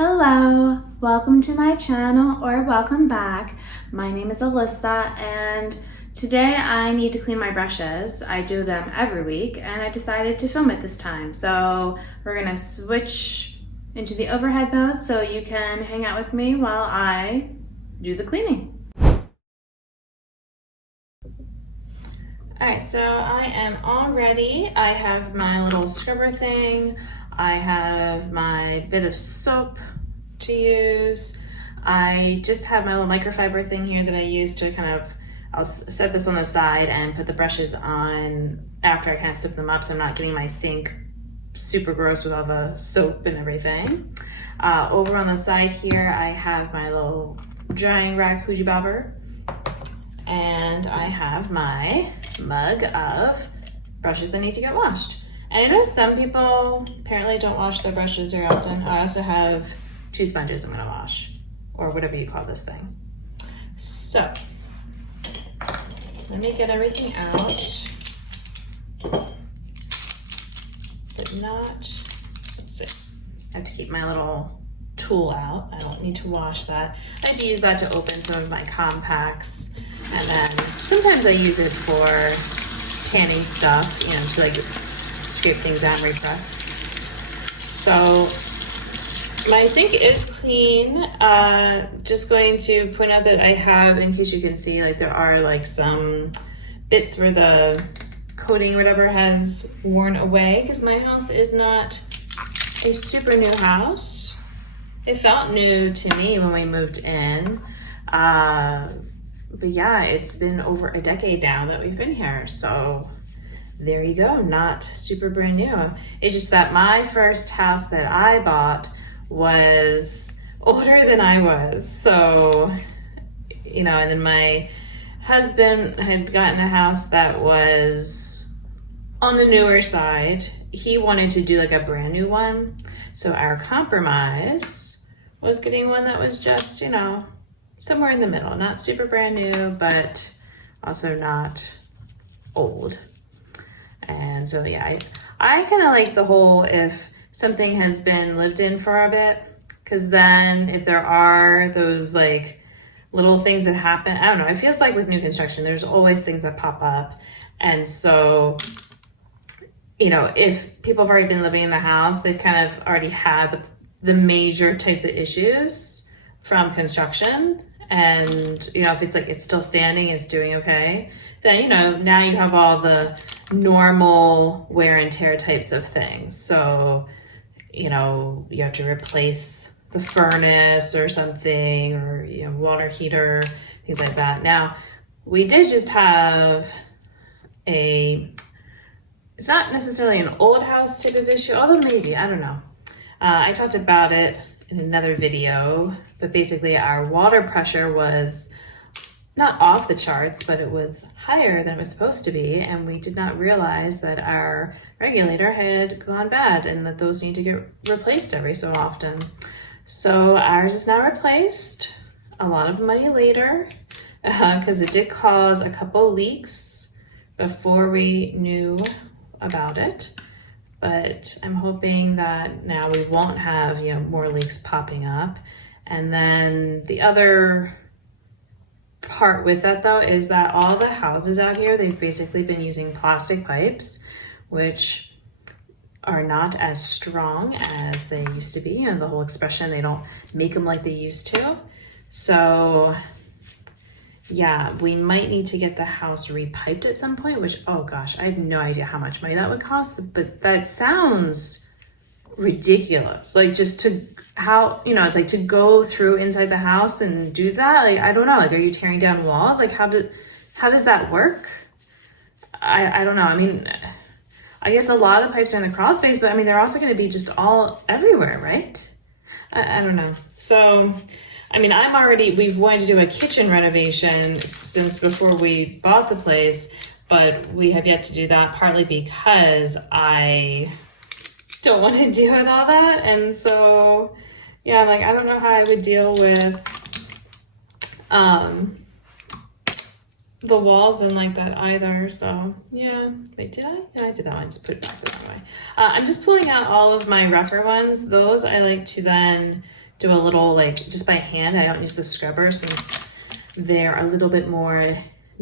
Hello, welcome to my channel or welcome back. My name is Alyssa and today I need to clean my brushes. I do them every week and I decided to film it this time. So we're gonna switch into the overhead mode so you can hang out with me while I do the cleaning. Alright, so I am all ready. I have my little scrubber thing. I have my bit of soap to use. I just have my little microfiber thing here that I use to I'll set this on the side and put the brushes on after I kind of soak them up so I'm not getting my sink super gross with all the soap and everything. Over on the side here, I have my little drying rack Huji Bobber, and I have my mug of brushes that need to get washed. And I know some people apparently don't wash their brushes very often. I also have 2 sponges I'm gonna wash, or whatever you call this thing. So, let me get everything out. But not, let's see. I have to keep my little tool out. I don't need to wash that. I like to use that to open some of my compacts. And then sometimes I use it for canning stuff, you know, to like scrape things out and repress. So my sink is clean. Just going to point out that I have, in case you can see, like there are like some bits where the coating or whatever has worn away because my house is not a super new house. It felt new to me when we moved in. But yeah, it's been over a decade now that we've been here. So there you go, not super brand new. It's just that my first house that I bought was older than I was. So, you know, and then my husband had gotten a house that was on the newer side. He wanted to do like a brand new one. So our compromise was getting one that was just, you know, somewhere in the middle, not super brand new, but also not old. And so yeah, I kind of like the whole if something has been lived in for a bit, because then if there are those like little things that happen, I don't know, it feels like with new construction, there's always things that pop up. And so, you know, if people have already been living in the house, they've kind of already had the major types of issues from construction. And, you know, if it's like it's still standing, it's doing okay, then, you know, now you have all the normal wear and tear types of things. So, you know, you have to replace the furnace or something, or, you know, water heater, things like that. Now, we did just have it's not necessarily an old house type of issue, although maybe, I don't know. I talked about it in another video, but basically our water pressure was not off the charts, but it was higher than it was supposed to be, and we did not realize that our regulator had gone bad and that those need to get replaced every so often. So ours is now replaced, a lot of money later, because it did cause a couple leaks before we knew about it. But I'm hoping that now we won't have, you know, more leaks popping up. And then the other part with that though is that all the houses out here, they've basically been using plastic pipes, which are not as strong as they used to be. You know, the whole expression, they don't make them like they used to. So yeah, we might need to get the house repiped at some point, which, oh gosh, I have no idea how much money that would cost, but that sounds ridiculous. Like just to, how, you know, it's like to go through inside the house and do that. Like, I don't know, like, are you tearing down walls? Like, how does that work? I don't know. I mean, I guess a lot of the pipes are in the crawl space, but I mean, they're also going to be just all everywhere, right? I don't know. So, I mean, we've wanted to do a kitchen renovation since before we bought the place, but we have yet to do that, partly because I don't want to deal with all that. And so, yeah, I'm like, I don't know how I would deal with the walls and like that either. So yeah, wait, did I? Yeah, I did that one. Just put it back the wrong way. I'm just pulling out all of my rougher ones. Those I like to then do a little, like, just by hand. I don't use the scrubber since they're a little bit more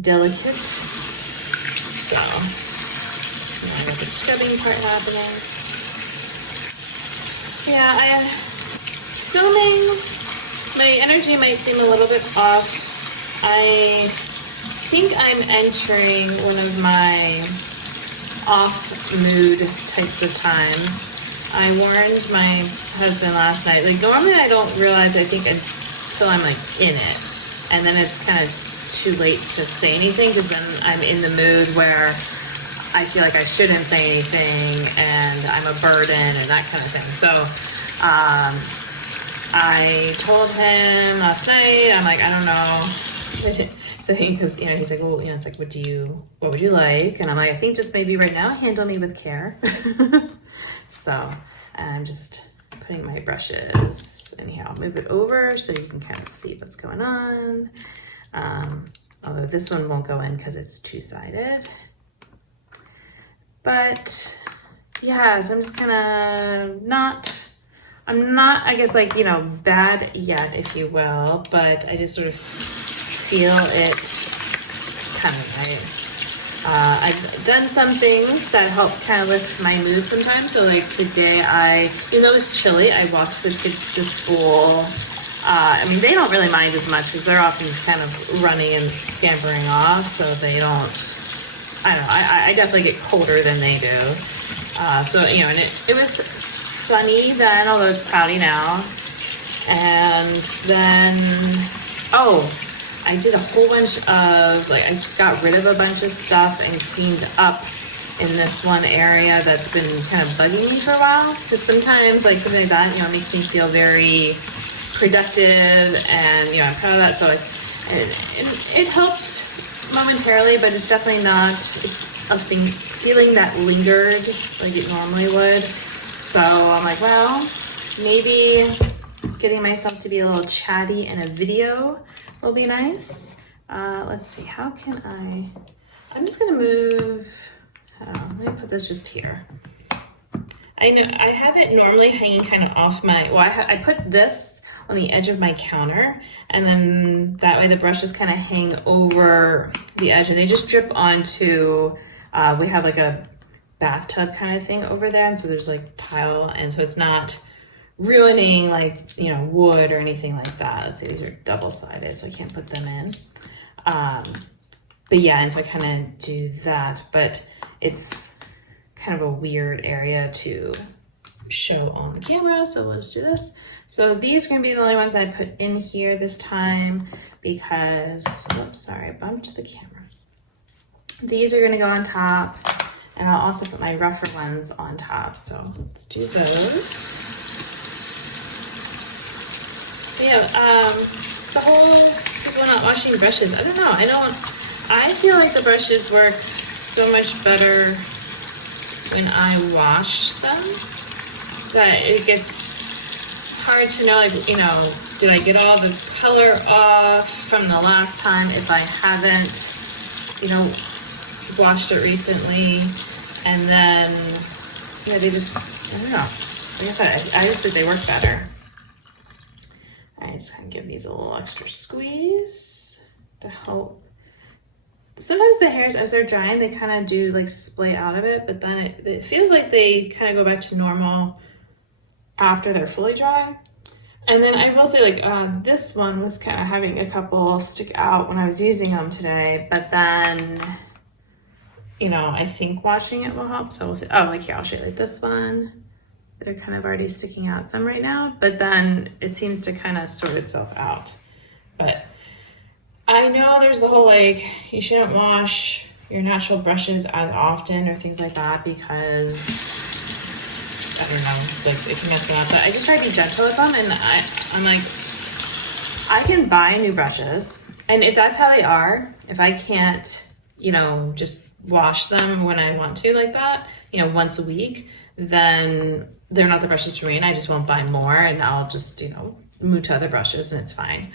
delicate. So, I got the scrubbing part happening. Yeah, filming, my energy might seem a little bit off. I think I'm entering one of my off mood types of times. I warned my husband last night, like normally I don't realize, I think, until I'm like in it. And then it's kind of too late to say anything because then I'm in the mood where I feel like I shouldn't say anything and I'm a burden and that kind of thing. So I told him last night, I'm like, I don't know. So because he's like, well, it's like, what would you like? And I'm like, I think just maybe right now handle me with care. So I'm just putting my brushes, anyhow, move it over so you can kind of see what's going on. Although this one won't go in because it's two-sided. But yeah, so I'm just kind of I'm not, I guess, like, bad yet, if you will, but I just sort of feel it coming, right? I've done some things that help kind of lift my mood sometimes. So like today, even though it was chilly, I walked the kids to school. I mean, they don't really mind as much because they're often just kind of running and scampering off. So they don't, I don't know, I definitely get colder than they do. So, and it was sunny then, although it's cloudy now. And then, I did a whole bunch of, I just got rid of a bunch of stuff and cleaned up in this one area that's been kind of bugging me for a while. Because sometimes, something like that, makes me feel very productive and, I'm proud of that. So, it helped momentarily, but it's definitely not a feeling that lingered like it normally would. So, I'm like, well, maybe getting myself to be a little chatty in a video will be nice. Let's see, how can I'm just gonna move, let me put this just here. I know I have it normally hanging kind of off I put this on the edge of my counter, and then that way the brushes kind of hang over the edge and they just drip onto, we have like a bathtub kind of thing over there, and so there's like tile, and so it's not ruining wood or anything like that. Let's see, these are double-sided, so I can't put them in. But yeah, and so I kind of do that, but it's kind of a weird area to show on the camera, so we'll just do this. So these are gonna be the only ones I put in here this time because, oops, sorry, I bumped the camera. These are gonna go on top, and I'll also put my rougher ones on top, so let's do those. Yeah, the whole people not washing brushes, I don't know, I feel like the brushes work so much better when I wash them that it gets hard to know, did I get all the color off from the last time if I haven't, washed it recently, and then, they just, I don't know, like I said, I just think they work better. I just kind of give these a little extra squeeze to help. Sometimes the hairs, as they're drying, they kind of do splay out of it, but then it feels like they kind of go back to normal after they're fully dry. And then I will say, this one was kind of having a couple stick out when I was using them today, but then, I think washing it will help. So we'll see. Oh, here, I'll show you this one. They're kind of already sticking out some right now, but then it seems to kind of sort itself out. But I know there's the whole you shouldn't wash your natural brushes as often or things like that because, I don't know, it can mess them up. But I just try to be gentle with them, and I'm like, I can buy new brushes, and if that's how they are, if I can't, just wash them when I want to like that, once a week, then they're not the brushes for me, and I just won't buy more, and I'll just, move to other brushes, and it's fine.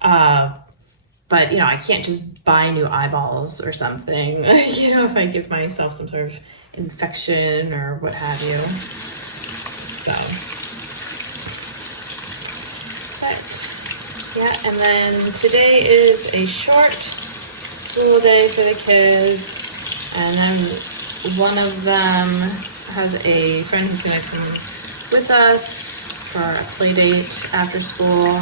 But, I can't just buy new eyeballs or something, if I give myself some sort of infection or what have you. So, But yeah, and then today is a short school day for the kids, and then one of them has a friend who's gonna come with us for a play date after school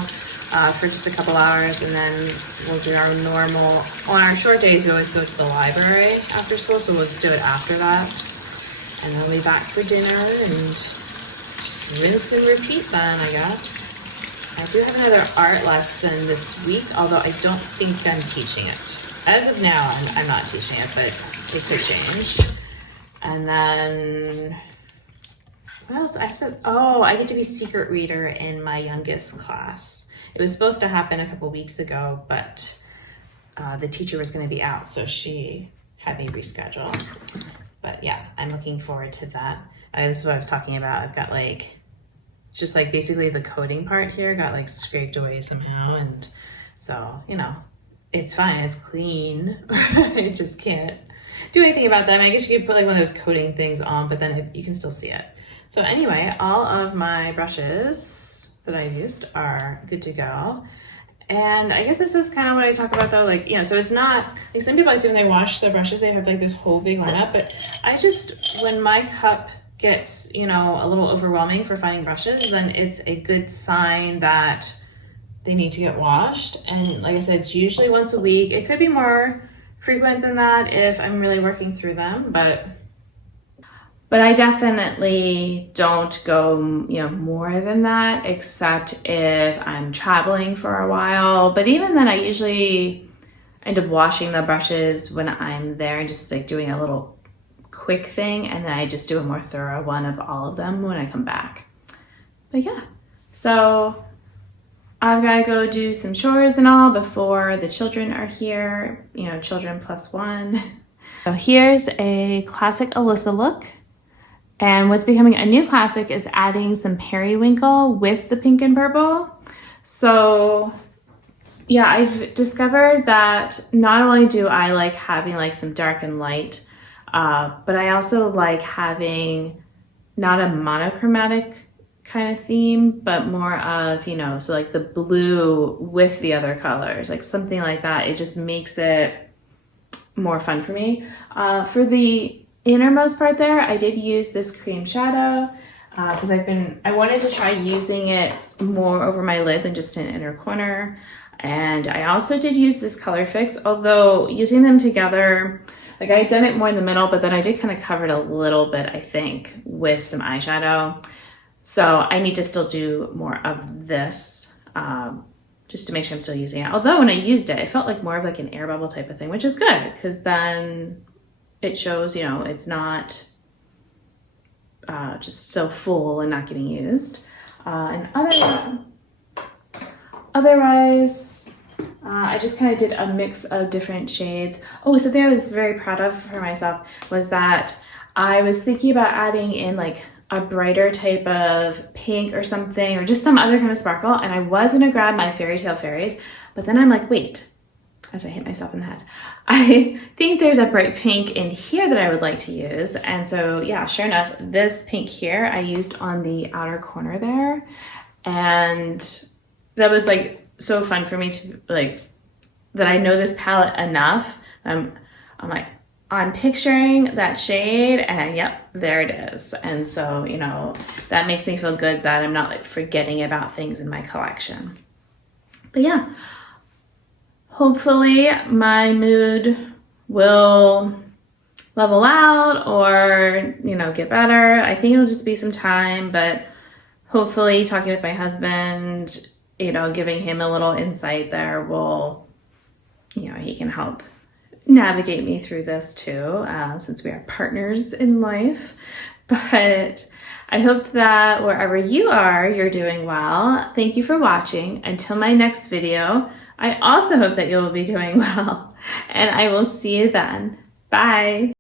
for just a couple hours, and then we'll do our normal, on our short days we always go to the library after school, so we'll just do it after that, and then we'll be back for dinner and just rinse and repeat then, I guess. I do have another art lesson this week, although I don't think I'm teaching it. As of now, I'm not teaching it, but it could change. And then, what else? I said, oh, I get to be secret reader in my youngest class. It was supposed to happen a couple weeks ago, but the teacher was going to be out, so she had me reschedule. But yeah, I'm looking forward to that. This is what I was talking about. I've got like, it's just like basically the coding part here got like scraped away somehow, and so, you know, it's fine, it's clean. I just can't do anything about that. I guess you could put like one of those coding things on, but then you can still see it. So anyway, all of my brushes that I used are good to go. And I guess this is kind of what I talk about though, like, you know, so it's not, like some people I see when they wash their brushes, they have like this whole big lineup, but I just, when my cup gets, you know, a little overwhelming for finding brushes, then it's a good sign that they need to get washed. And like I said, it's usually once a week. It could be more frequent than that if I'm really working through them, but I definitely don't go, you know, more than that, except if I'm traveling for a while. But even then, I usually end up washing the brushes when I'm there and just like doing a little quick thing, and then I just do a more thorough one of all of them when I come back. But yeah, so I've got to go do some chores and all before the children are here, you know, children plus one. So here's a classic Alyssa look. And what's becoming a new classic is adding some periwinkle with the pink and purple. So yeah, I've discovered that not only do I like having like some dark and light, but I also like having not a monochromatic kind of theme, but more of, you know, so like the blue with the other colors, like something like that. It just makes it more fun for me. For the innermost part there, I did use this cream shadow because I wanted to try using it more over my lid than just an inner corner. And I also did use this color fix, although using them together, like I had done it more in the middle, but then I did kind of cover it a little bit, I think, with some eyeshadow. So I need to still do more of this just to make sure I'm still using it. Although when I used it, it felt like more of like an air bubble type of thing, which is good because then it shows, you know, it's not just so full and not getting used. And otherwise, I just kind of did a mix of different shades. Oh, something I was very proud of for myself was that I was thinking about adding in like a brighter type of pink or something, or just some other kind of sparkle. And I was gonna grab my Fairy Tale Fairies, but then I'm like, wait, as I hit myself in the head, I think there's a bright pink in here that I would like to use. And so yeah, sure enough, this pink here I used on the outer corner there. And that was like so fun for me to like, that I know this palette enough. I'm like, I'm picturing that shade and yep, there it is. And so, you know, that makes me feel good that I'm not like forgetting about things in my collection. But yeah, hopefully my mood will level out or, you know, get better. I think it'll just be some time, but hopefully talking with my husband, you know, giving him a little insight there will, you know, he can help navigate me through this too, since we are partners in life. But I hope that wherever you are, you're doing well. Thank you for watching. Until my next video, I also hope that you'll be doing well, and I will see you then. Bye.